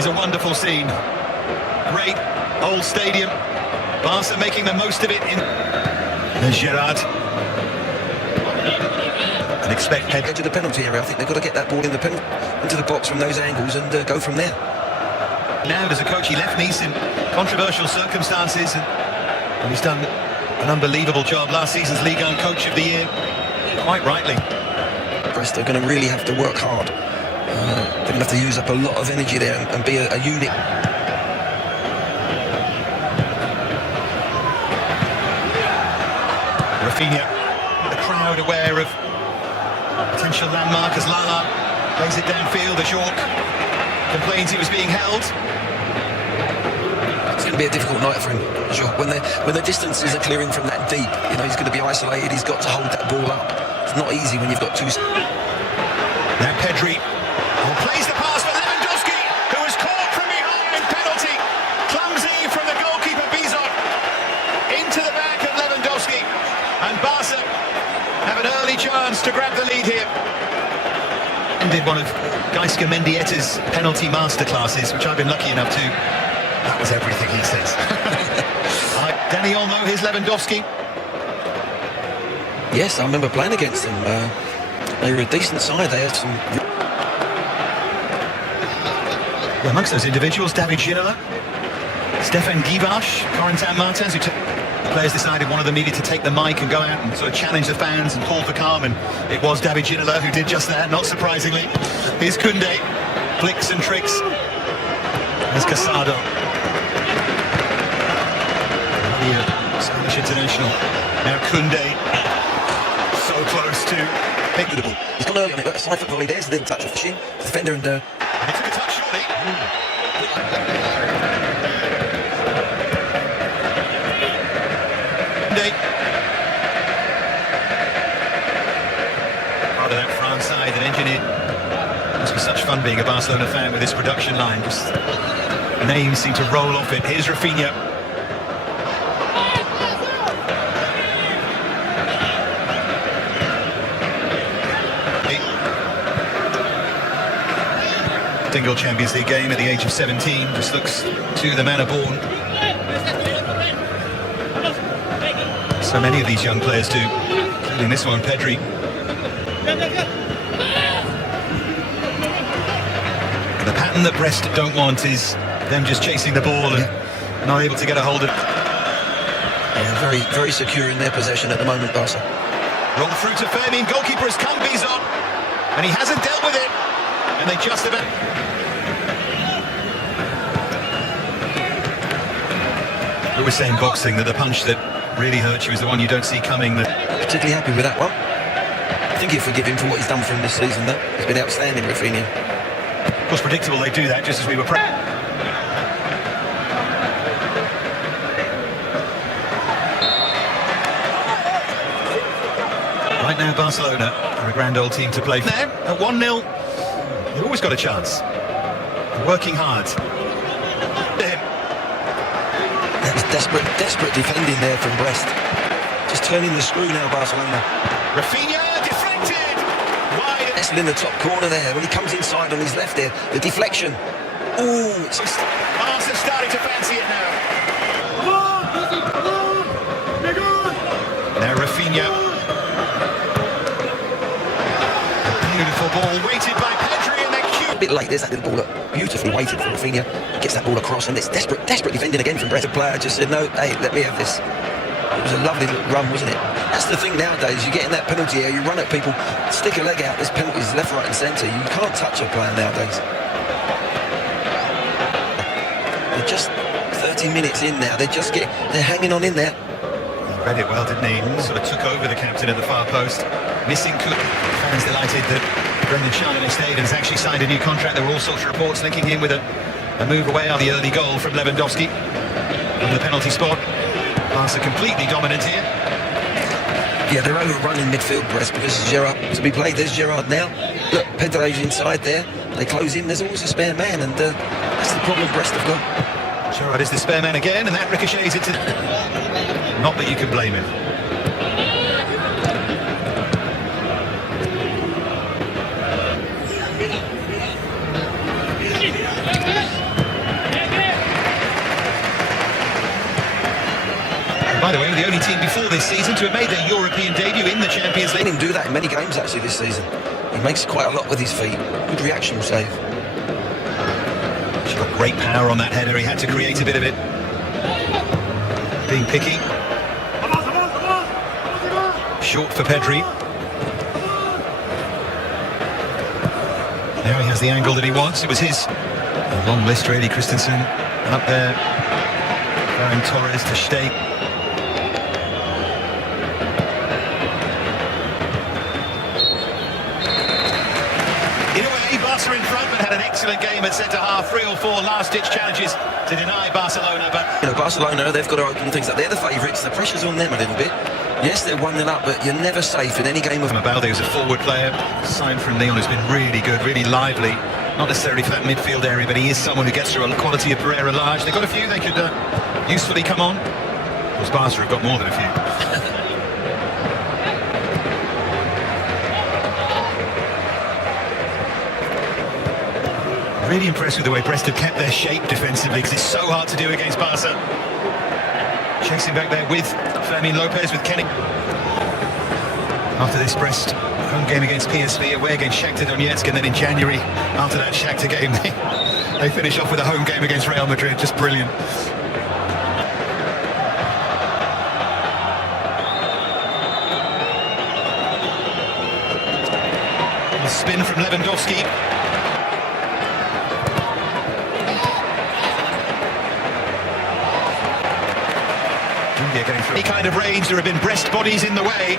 is a wonderful scene. Great old stadium. Barca making the most of it in... There's Gerrard. And expect Pedri to the penalty area. I think they've got to get that ball in the into the box from those angles and go from there. Now, as a coach, he left Nice in controversial circumstances, and he's done an unbelievable job. Last season's Ligue 1 Coach of the Year, quite rightly. Brest are going to really have to work hard. They're going to have to use up a lot of energy there and be a unit. Rafinha, the crowd aware of potential landmark as Lala plays it downfield as York complains he was being held. It's going to be a difficult night for him, sure. When the distances are clearing from that deep, you know, he's going to be isolated. He's got to hold that ball up. It's not easy when you've got two. Now Pedri plays the pass for Lewandowski, who was caught from behind. Penalty, clumsy from the goalkeeper Bizot into the back of Lewandowski, and Barca have an early chance to grab the lead here. And did one of Gaisca Mendietta's penalty masterclasses, which I've been lucky enough to. That was everything, he says. Danny Olmo, here's Lewandowski. Yes, I remember playing against them. They were a decent side. They had some... Well, amongst those individuals, David Ginola, Stefan Guivarch, Corentin Martins, who took... The players decided one of them needed to take the mic and go out and sort of challenge the fans and call for calm, and it was David Ginola who did just that, not surprisingly. Here's Koundé, flicks and tricks. There's Casado. Spanish international. Now Koundé, so close to... He's gone early on it, got a side foot volley there, so they didn't touch the shin. Defender and... He took a touch, surely. Part of that France side that engineered. Must be such fun being a Barcelona fan with this production line. Just names seem to roll off it. Here's Rafinha. Single Champions League game at the age of 17. Just looks to the manner born. So many of these young players do, including this one, Pedri. The pattern that Brest don't want is them just chasing the ball and not able to get a hold of it. Yeah, very, very secure in their possession at the moment, Barca. Roll through to Fermin, goalkeeper has come Bizot, and he hasn't dealt with it. And they just about... We were saying boxing that the punch that really hurts you is the one you don't see coming. Particularly happy with that one. I think you forgive him for what he's done for him this season, though. He's been outstanding, Rafinha. Of course, predictable they do that, just as we were praying. Right now, Barcelona are a grand old team to play for. Now, at 1-0, they've always got a chance. They're working hard. That was desperate defending there from Brest. Just turning the screw now, Barcelona. Rafinha deflected! Wide. That's in the top corner there. When he comes inside on his left there, the deflection. Ooh, it's just... Barca starting to fancy it now. Now Rafinha. A beautiful ball weighted by Pedri, and then cute. A bit late, there's that little ball that beautifully weighted for Rafinha. Gets that ball across, and it's desperate defending again from Brest. The player just said, no, hey, let me have this. It was a lovely little run, wasn't it? That's the thing nowadays, you get in that penalty area, you run at people, stick a leg out, there's penalties left, right and centre. You can't touch a player nowadays. They're just 30 minutes in now, they're hanging on in there. He read it well, didn't he? Sort of took over the captain at the far post. Missing Cook. Fans delighted that Brendan Charlton stayed and has actually signed a new contract. There were all sorts of reports linking him with a move away on the early goal from Lewandowski in the penalty spot. Barca completely dominant here. Yeah, they're overrunning midfield, Brest, because Gerrard to be played. There's Gerrard now. Look, Pedro's inside there. They close in. There's always a spare man, and that's the problem Brest have got. Gerrard is the spare man again, and that ricochets into... Not that you can blame him. By the way, the only team before this season to have made their European debut in the Champions I've League. seen him do that in many games actually this season. He makes quite a lot with his feet. Good reactional save. He's got great power on that header. He had to create a bit of it. Being picky. Short for Pedri. Now he has the angle that he wants. It was his long list really. Christensen up there. Ferran Torres to Steg. In a way, Barca in front, but had an excellent game at centre-half. 3 or 4 last-ditch challenges to deny Barcelona, but... Barcelona, they've got to open things up. They're the favourites. The pressure's on them a little bit. Yes, they're 1-0 up, but you're never safe in any game of... Balde, who's a forward player, signed from Lyon, has been really good, really lively. Not necessarily for that midfield area, but he is someone who gets through a quality of Pereira large. They've got a few they could usefully come on. Of course, Barca have got more than a few. Really impressed with the way Brest have kept their shape defensively, because it's so hard to do against Barca. Chasing back there with Fermin Lopez, with Kenny. After this Brest home game against PSV, away against Shakhtar Donetsk, and then in January, after that Shakhtar game, they finish off with a home game against Real Madrid. Just brilliant. A spin from Lewandowski. Getting through any kind of range. There have been Brest bodies in the way.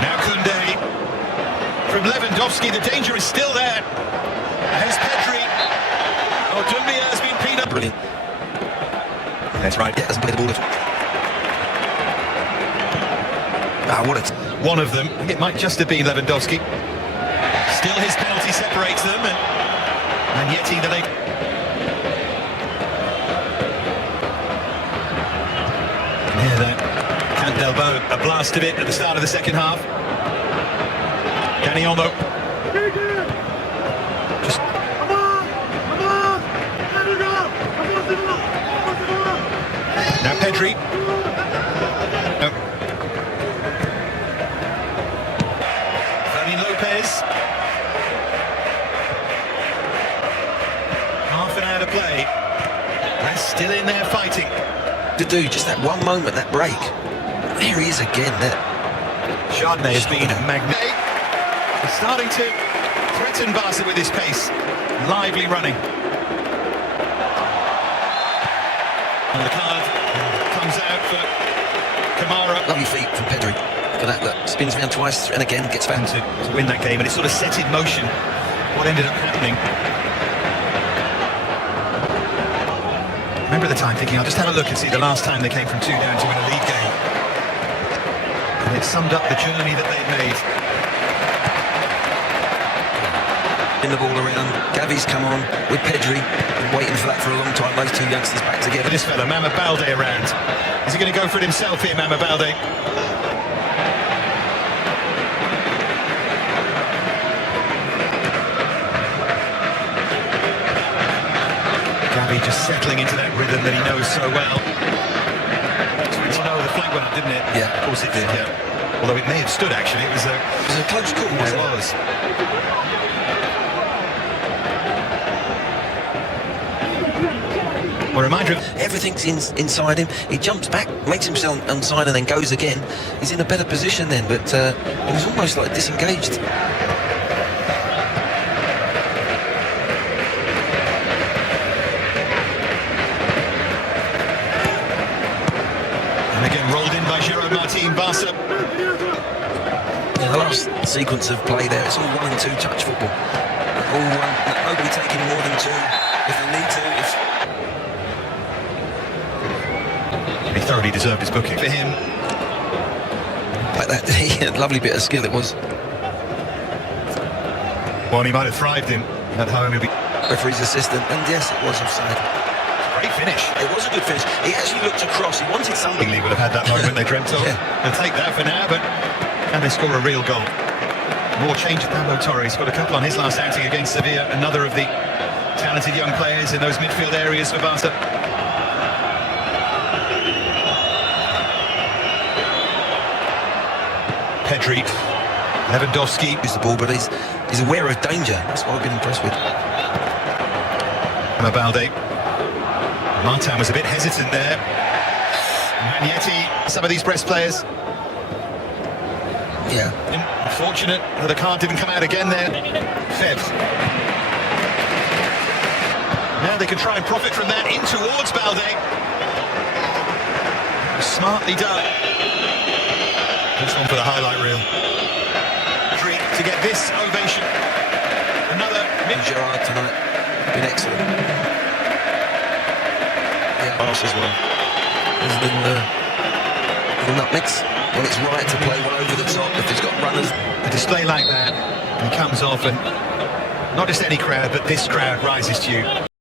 Now Koundé from Lewandowski. The danger is still there. There's Pedri. Oh, Doumbia has been peanut. Brilliant. That's right. Yeah, hasn't played the ball at all. What a... One of them, it might just have been Lewandowski. Still his penalty separates them, and yet either they... Yeah, that Can't Delbo, a blast of it at the start of the second half. Dani Olmo. Just... Now Pedri. No. Lopez. Half an hour to play. They're still in there fighting. To do just that one moment, that break. There he is again. That Chardonnay has been magnetic. He's starting to threaten Barca with his pace. Lively running. And the card comes out for Kamara. lovely feet from Pedri. For that, look, spins around twice and again gets back to win that game, and it sort of set in motion what ended up happening. Remember the time thinking, I'll just have a look and see the last time they came from 2 down to win a league game. And it summed up the journey that they'd made. In the ball around, Gavi's come on with Pedri, been waiting for that for a long time, those two youngsters back together. This fella, Mama Balde, around. Is he going to go for it himself here, Mama Balde? Gavi just settling into that rhythm that he knows so well. The flag went up, didn't it? Yeah. Of course it did, yeah. Although it may have stood, actually. It was a close call, wasn't it? It was. A reminder of everything's inside him. He jumps back, makes himself onside, and then goes again. He's in a better position then, but he was almost like disengaged. And again rolled in by Jero Martin Barca. Yeah, the last sequence of play there, it's all 1 and 2 touch football. All nobody taking more than 2 if they need to. He thoroughly deserved his booking. For him, like that, yeah, lovely bit of skill it was. Well, he might have thrived in at home. Referee's assistant, and yes, it was offside. Great finish. It was a good finish. He actually looked across. He wanted somebody. He would have had that moment they dreamt of. Yeah. They'll take that for now, but can they score a real goal? More change of Pablo Torres. Got a couple on his last outing against Sevilla. Another of the talented young players in those midfield areas for Barca. Pedri, Lewandowski. He's the ball, but he's aware of danger. That's what I've been impressed with. Balde. Martin was a bit hesitant there. Magnetti, some of these Brest players. Yeah. Unfortunate that the card didn't come out again there. Feb. Now they can try and profit from that in towards Balde. Smartly done. This one for the highlight reel. Dream to get this ovation. Another Gerard tonight. Been excellent. Yeah, pass as well. There's little nutmegs. When it's right to play one over the top, if it's got runners. A display like that, and he comes off, and not just any crowd, but this crowd rises to you.